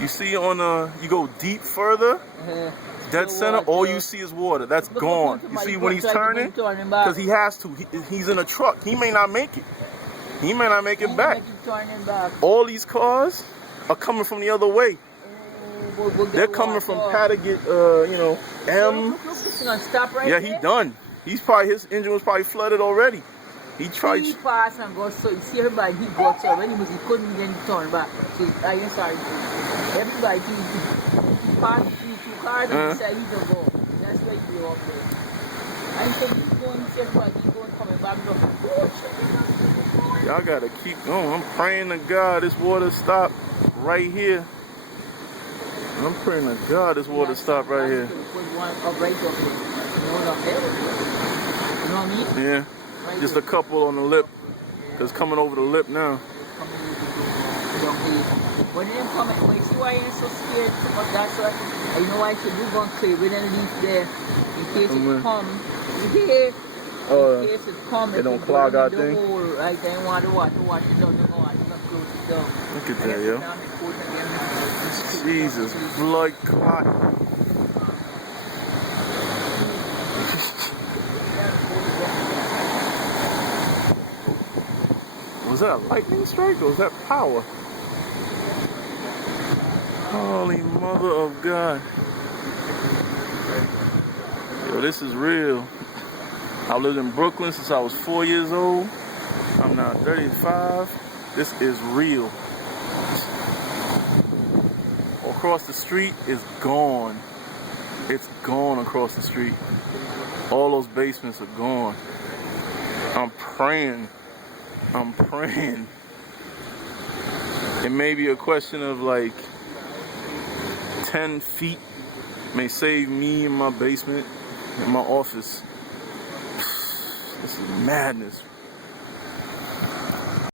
You see on you go deep further, dead center, all you see is water. That's gone. You see when he's turning, because he has to. He's in a truck. He may not make it. He may not make it back. All these cars are coming from the other way. They're coming from Paddock, M. Yeah, he done. He's probably, his engine was probably flooded already. He tried. He passed and got so you see everybody he got so when he couldn't get turn back. So I started everybody he passed two cars and he said he don't go. That's why he blew up there. And he said he's going, he said everybody he's going coming back up. Y'all gotta keep going. I'm praying to God this water stop right here. I'm praying to God this water stop right here. Yeah. Just a couple on the lip, because coming over the lip now. When they come, you see why you're so scared? That's why, you know why I said we're going to clear, we didn't leave there in case it come. You hear? In case it come, it don't clog out thing. Right, then want to wash it down, you want to close it down. Look at that, yo. Jesus, blood clot. Was that a lightning strike or was that power? Holy mother of God. Yo, this is real. I lived in Brooklyn since I was 4 years old. I'm now 35. This is real. Across the street is gone. It's gone across the street. All those basements are gone. I'm praying. It may be a question of like 10 feet may save me in my basement, in my office. This is madness.